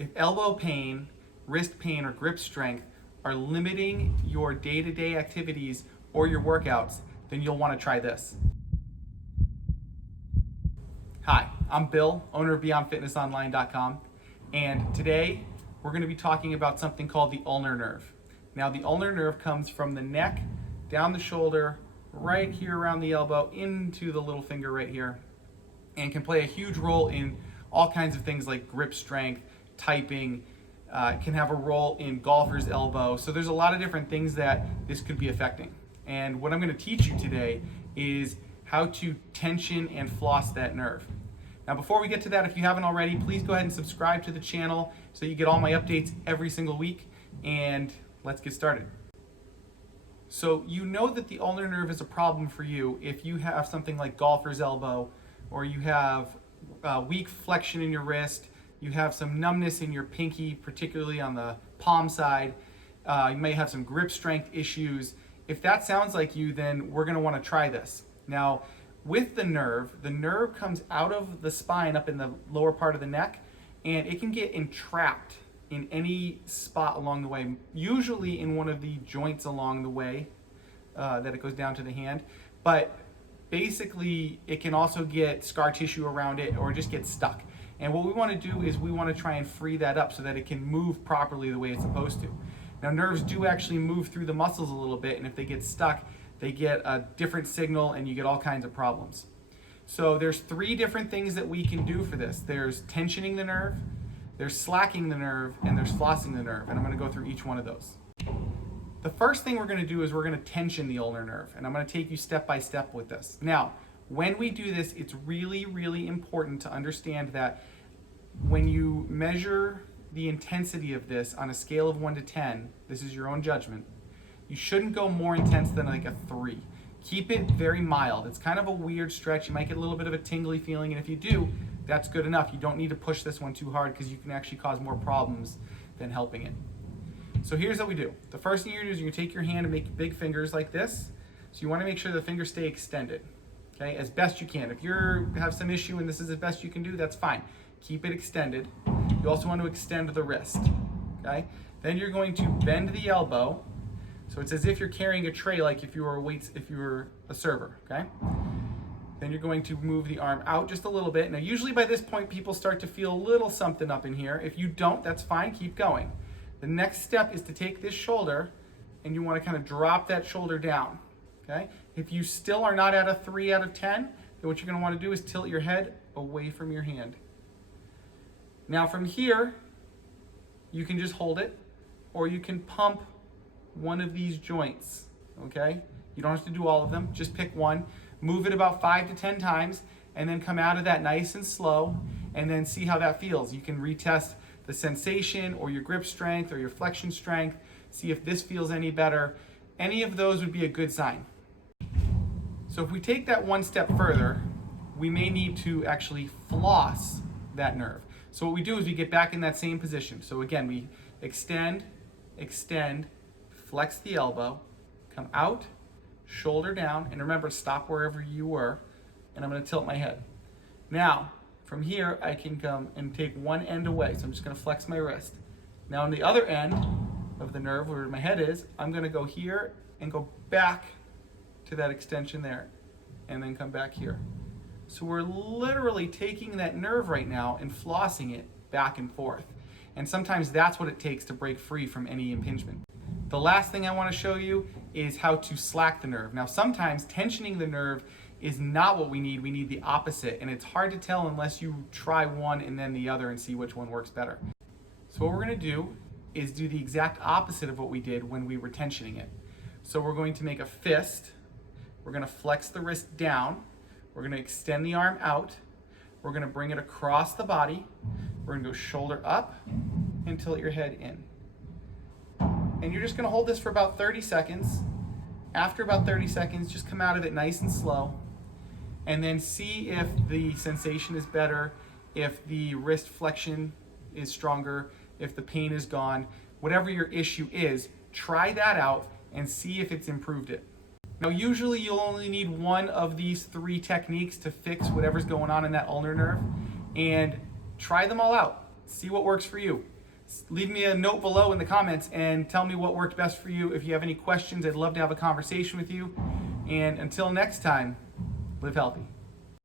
If elbow pain, wrist pain, or grip strength are limiting your day-to-day activities or your workouts, then you'll want to try this. Hi, I'm Bill, owner of BeyondFitnessOnline.com, and today we're going to be talking about something called the ulnar nerve. Now, the ulnar nerve comes from the neck, down the shoulder, right here around the elbow, into the little finger right here, and can play a huge role in all kinds of things like grip strength, typing. It can have a role in golfer's elbow. So there's a lot of different things that this could be affecting. And what I'm going to teach you today is how to tension and floss that nerve. Now, before we get to that, if you haven't already, please go ahead and subscribe to the channel so you get all my updates every single week. And let's get started. So you know that the ulnar nerve is a problem for you if you have something like golfer's elbow, or you have weak flexion in your wrist, you have some numbness in your pinky, particularly on the palm side, you may have some grip strength issues. If that sounds like you, then we're going to want to try this. Now, with the nerve comes out of the spine up in the lower part of the neck, and it can get entrapped in any spot along the way, usually in one of the joints along the way that it goes down to the hand. But basically, it can also get scar tissue around it or just get stuck. And what we want to do is we want to try and free that up so that it can move properly the way it's supposed to. Now, nerves do actually move through the muscles a little bit, and if they get stuck, they get a different signal and you get all kinds of problems. So there's 3 different things that we can do for this. There's tensioning the nerve, there's slacking the nerve, and there's flossing the nerve. And I'm going to go through each one of those. The first thing we're going to do is we're going to tension the ulnar nerve, and I'm going to take you step by step with this. Now, when we do this, it's really, really important to understand that when you measure the intensity of this on a scale of 1 to 10, this is your own judgment, you shouldn't go more intense than like a 3. Keep it very mild. It's kind of a weird stretch. You might get a little bit of a tingly feeling, and if you do, that's good enough. You don't need to push this one too hard because you can actually cause more problems than helping it. So here's what we do. The first thing you're going to do is you're going to take your hand and make big fingers like this. So you want to make sure the fingers stay extended, okay, as best you can. If you have some issue and this is as best you can do, that's fine. Keep it extended. You also want to extend the wrist, okay? Then you're going to bend the elbow. So it's as if you're carrying a tray, like if you were a server, okay? Then you're going to move the arm out just a little bit. Now, usually by this point, people start to feel a little something up in here. If you don't, that's fine, keep going. The next step is to take this shoulder and you want to kind of drop that shoulder down, okay? If you still are not at a 3 out of 10, then what you're going to want to do is tilt your head away from your hand. Now from here, you can just hold it, or you can pump one of these joints, okay? You don't have to do all of them, just pick one. Move it about 5 to 10 times, and then come out of that nice and slow, and then see how that feels. You can retest the sensation, or your grip strength, or your flexion strength, see if this feels any better. Any of those would be a good sign. So if we take that one step further, we may need to actually floss that nerve. So what we do is we get back in that same position. So again, we extend, flex the elbow, come out, shoulder down, and remember, stop wherever you were, and I'm going to tilt my head. Now, from here, I can come and take one end away. So I'm just going to flex my wrist. Now on the other end of the nerve, where my head is, I'm going to go here and go back to that extension there, and then come back here. So we're literally taking that nerve right now and flossing it back and forth. And sometimes that's what it takes to break free from any impingement. The last thing I want to show you is how to slack the nerve. Now, sometimes tensioning the nerve is not what we need. We need the opposite, and it's hard to tell unless you try one and then the other and see which one works better. So what we're going to do is do the exact opposite of what we did when we were tensioning it. So we're going to make a fist. We're going to flex the wrist down. We're going to extend the arm out. We're going to bring it across the body. We're going to go shoulder up and tilt your head in. And you're just going to hold this for about 30 seconds. After about 30 seconds, just come out of it nice and slow. And then see if the sensation is better, if the wrist flexion is stronger, if the pain is gone. Whatever your issue is, try that out and see if it's improved it. Now, usually you'll only need one of these 3 techniques to fix whatever's going on in that ulnar nerve, and try them all out. see what works for you. Leave me a note below in the comments and tell me what worked best for you. If you have any questions, I'd love to have a conversation with you. And until next time, live healthy.